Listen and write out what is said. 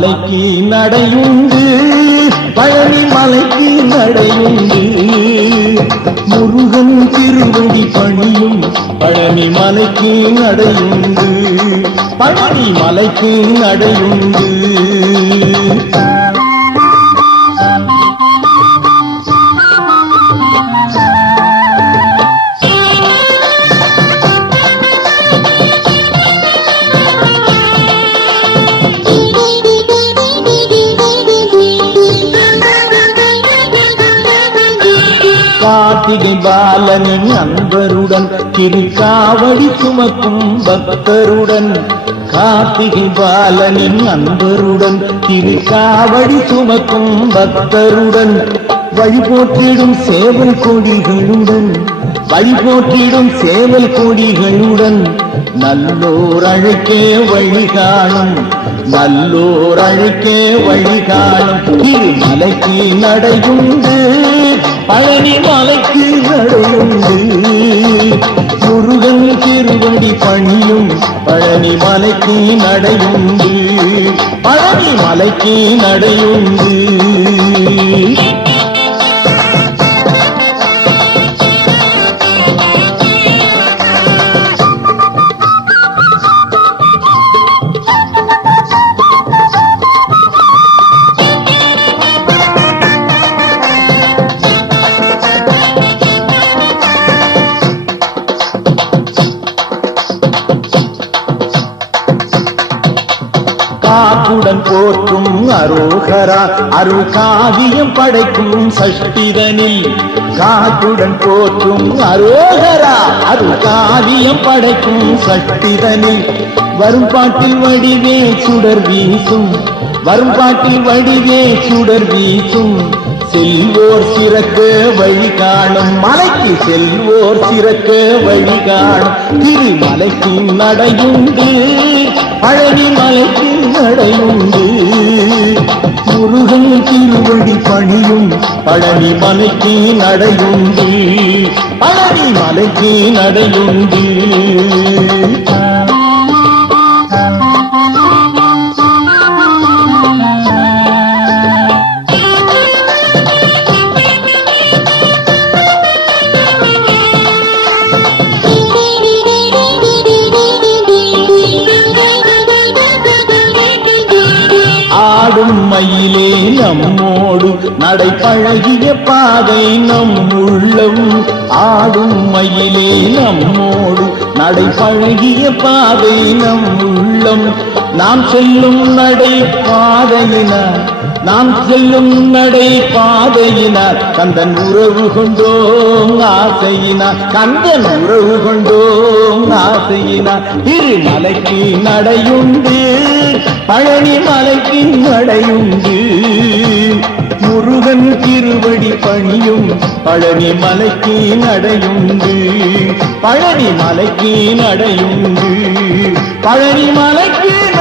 மலைக்கு நடையுண்டு, பழனி மலைக்கு நடையுண்டு. முருகன் திருவடி பணியும் பழனி மலைக்கு நடையுண்டு, பழனி மலைக்கு நடையுண்டு. கார்த்திகை பாலனின் நண்பருடன் திருக்காவடி சுமக்கும் பக்தருடன், கார்த்திகை பாலனின் நண்பருடன் திருக்காவடி சுமக்கும் பக்தருடன், வழிபோற்றிடும் சேவல் கொடிகளுடன், வழிபோற்றிடும் சேவல் கொடிகளுடன், நல்லோர் அழைக்கே வழிகாணும், நல்லோர் அழைக்கே வழிகாணும். திருமலைக்கு நடையுண்டு, பழனி மலைக்கு நடையுண்டு. முருகன் திருவடி பணியும் பழனி மலைக்கு நடையுண்டு, பழனி மலைக்கு நடையுண்டு. காப்புடன் போற்றும் அரோகரா, அருள் காவியம் படைக்கும் சஷ்டிதனில், காப்புடன் போற்றும் அரோகரா, அருள் காவியம் படைக்கும் சஷ்டிதனில், வரும் பாட்டில் வடிவே சுடர் வீசும், வரும் பாட்டில் வடிவே சுடர் வீசும். செல்வோர் சிறக்க வழி காணும், மலைக்கு செல்வோர் சிறக்க வழி காணும். திருமலைக்கு நடையுண்டு, பழனி மலைக்கு நடையுண்டு. முருகன் திருவடி பணியும் பழனி மலைக்கு நடையுண்டு, பழனி மலைக்கு நடையுண்டு. ஆடும் மயிலே நம்மோடு நடை பழகிய பாதை நம் உள்ளம், ஆடும் மயிலே நம்மோடு நடை பழகிய பாதை நம் உள்ளம். நாம் செல்லும் நடை பாதையினார், நாம் செல்லும் நடை பாதையினார், கந்தன் உறவு கொண்டோம் ஆசையினார், கந்தன் உறவு கொண்டோம் ஆசையினார். திருமலைக்கு நடையுண்டு, பழனி மலைக்கு நடையுண்டு. முருகன் திருவடி பணியும் பழனி மலைக்கு நடையுண்டு, பழனி மலைக்கு நடையுண்டு, பழனி மலைக்கு